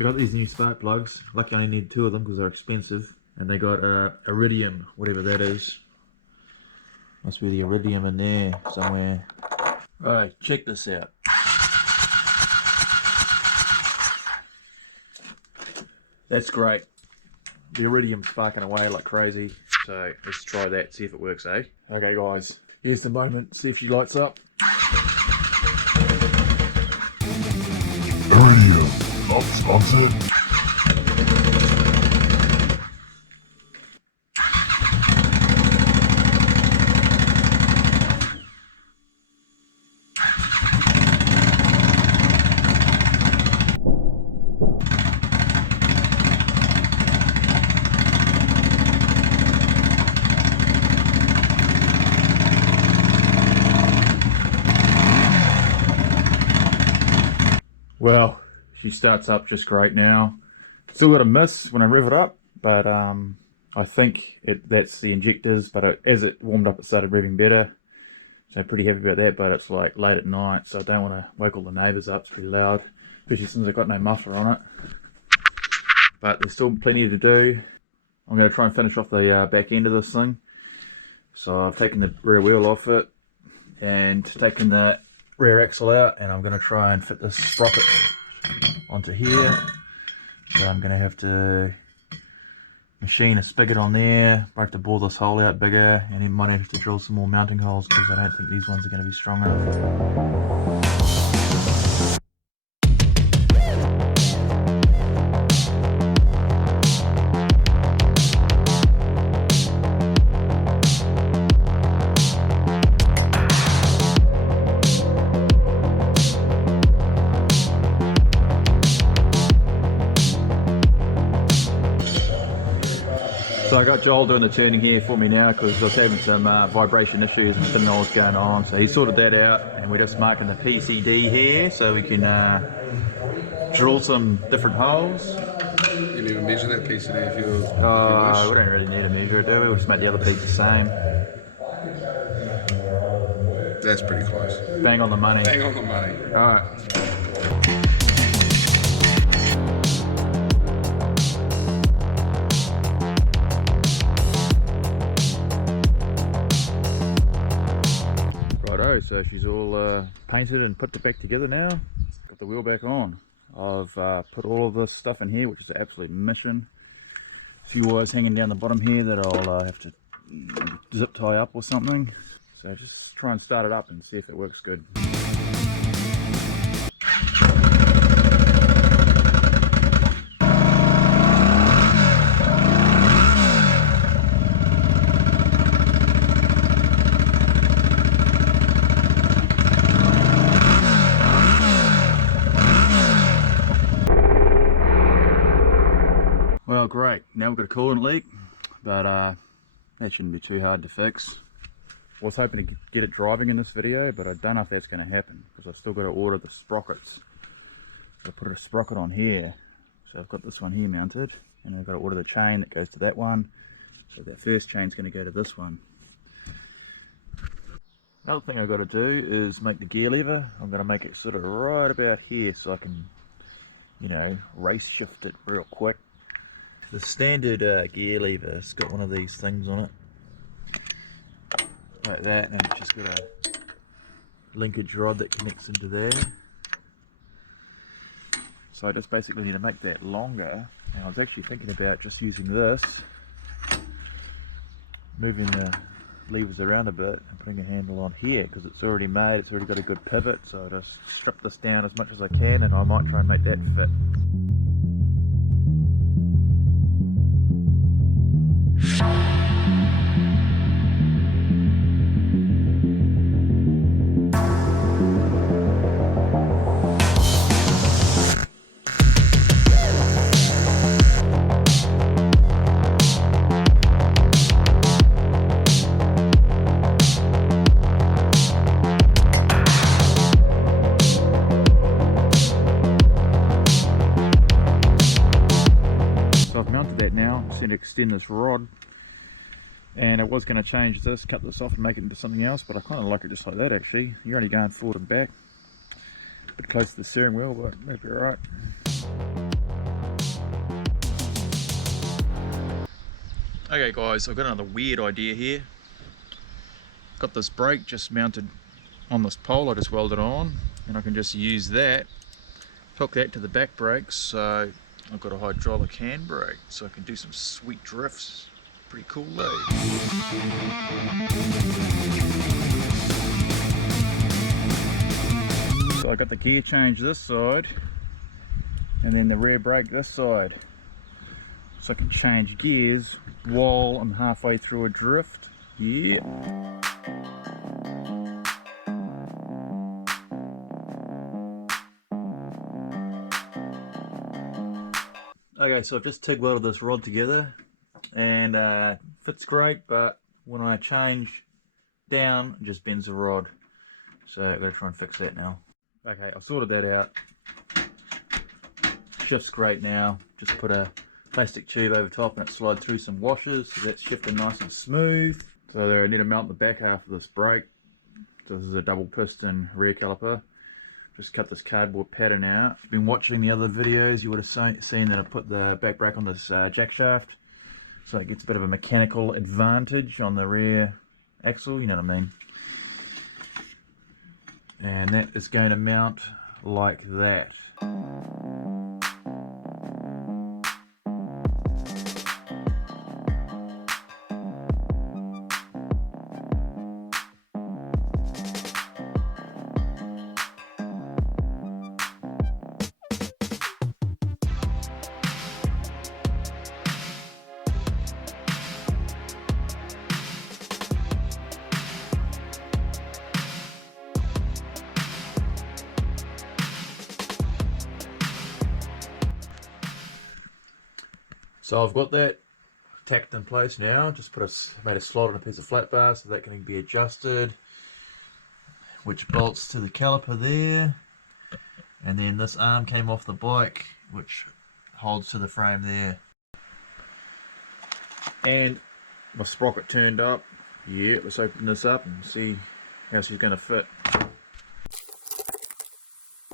So I got these new spark plugs. Lucky I only need 2 of them because they're expensive. And they got iridium, whatever that is. Must be the iridium in there somewhere. Alright, check this out. That's great. The iridium's sparking away like crazy. So let's try that, see if it works, eh? Okay guys, here's the moment, see if she lights up. Iridium, not sponsored. Well, she starts up just great now. Still got a miss when I rev it up, but I think that's the injectors, but as it warmed up it started revving better. So I'm pretty happy about that, but it's like late at night, so I don't want to wake all the neighbours up. It's pretty loud, especially since I've got no muffler on it. But there's still plenty to do. I'm going to try and finish off the back end of this thing. So I've taken the rear wheel off it and taken the rear axle out, and I'm going to try and fit this sprocket onto here. So I'm going to have to machine a spigot on there, break to bore this hole out bigger, and then might have to drill some more mounting holes because I don't think these ones are going to be strong enough. So I got Joel doing the turning here for me now because I was having some vibration issues and didn't know what was going on. So he sorted that out, and we're just marking the PCD here so we can drill some different holes. You need to measure that PCD if you wish. We don't really need to measure it, do we? We'll just make the other piece the same. That's pretty close. Bang on the money. Bang on the money. Alright. So she's all painted and put back together now. Got the wheel back on. I've put all of this stuff in here, which is an absolute mission. A few wires hanging down the bottom here that I'll have to zip tie up or something. So just try and start it up and see if it works good. Well, great. Now we've got a coolant leak, but that shouldn't be too hard to fix. I was hoping to get it driving in this video, but I don't know if that's going to happen because I've still got to order the sprockets. So I put a sprocket on here. So I've got this one here mounted, and I've got to order the chain that goes to that one. So that first chain's going to go to this one. Another thing I've got to do is make the gear lever. I'm going to make it sort of right about here so I can, you know, race shift it real quick. The standard gear lever has got one of these things on it, like that, and it's just got a linkage rod that connects into there. So I just basically need to make that longer, and I was actually thinking about just using this, moving the levers around a bit and putting a handle on here because it's already made, it's already got a good pivot, so I'll just strip this down as much as I can and I might try and make that fit. To extend this rod, and I was going to change this, cut this off and make it into something else, but I kind of like it just like that actually. You're only going forward and back, a bit close to the steering wheel, but that'd be alright. Okay guys, I've got another weird idea here. Got this brake just mounted on this pole I just welded on, and I can just use that, hook that to the back brakes, so I've got a hydraulic handbrake, so I can do some sweet drifts. Pretty cool though. So I got the gear change this side, and then the rear brake this side. So I can change gears while I'm halfway through a drift. Yeah. Okay, so I've just TIG welded this rod together, and fits great, but when I change down, it just bends the rod. So I've got to try and fix that now. Okay, I've sorted that out. Shifts great now. Just put a plastic tube over top and it slides through some washers, so that's shifting nice and smooth. So there I need to mount the back half of this brake. So this is a double piston rear caliper. Just cut this cardboard pattern out. If you've been watching the other videos, you would have seen that I put the back brake on this jack shaft, so it gets a bit of a mechanical advantage on the rear axle, you know what I mean. And that is going to mount like that. So I've got that tacked in place now. Just made a slot on a piece of flat bar so that can be adjusted, which bolts to the caliper there, and then this arm came off the bike which holds to the frame there. And my sprocket turned up. Yeah, let's open this up and see how she's going to fit.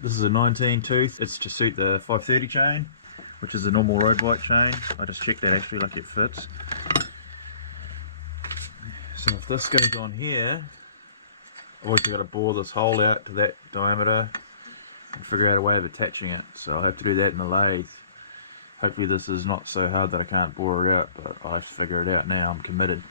This is a 19 tooth. It's to suit the 530 chain, which is a normal road bike chain. I just checked that actually, like it fits. So if this goes on here, I've also got to bore this hole out to that diameter and figure out a way of attaching it. So I'll have to do that in the lathe. Hopefully this is not so hard that I can't bore it out, but I'll have to figure it out now. I'm committed.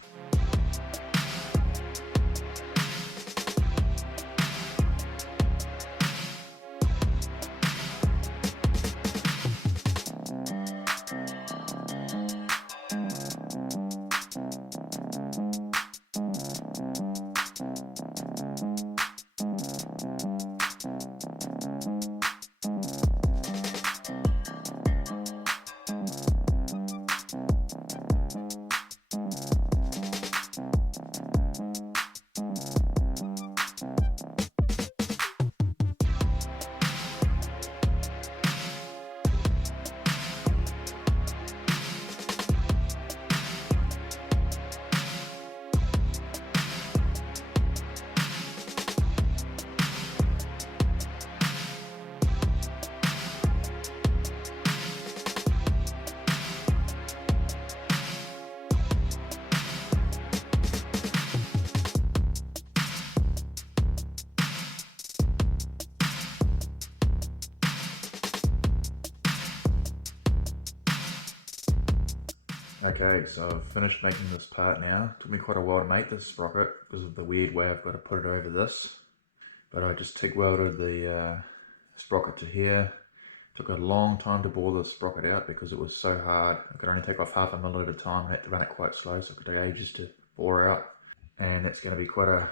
Okay, so I've finished making this part now. It took me quite a while to make this sprocket because of the weird way I've got to put it over this. But I just TIG welded the sprocket to here. It took a long time to bore the sprocket out because it was so hard. I could only take off 1/2 mil at a time. I had to run it quite slow, so it could take ages to bore out. And it's going to be quite a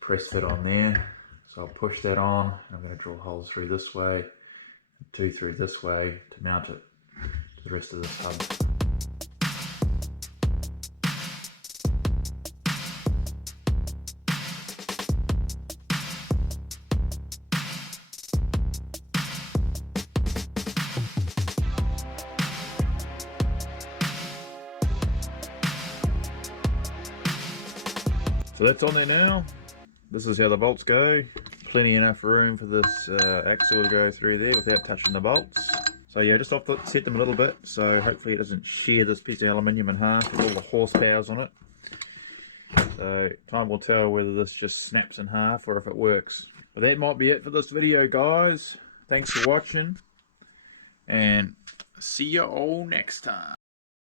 press fit on there. So I'll push that on. I'm going to drill holes through this way, 2 through this way to mount it to the rest of this hub. So that's on there now. This is how the bolts go. Plenty enough room for this axle to go through there without touching the bolts. So yeah, just offset them a little bit, so hopefully it doesn't shear this piece of aluminium in half with all the horsepowers on it. So time will tell whether this just snaps in half or if it works. But that might be it for this video, guys. Thanks for watching, and see you all next time.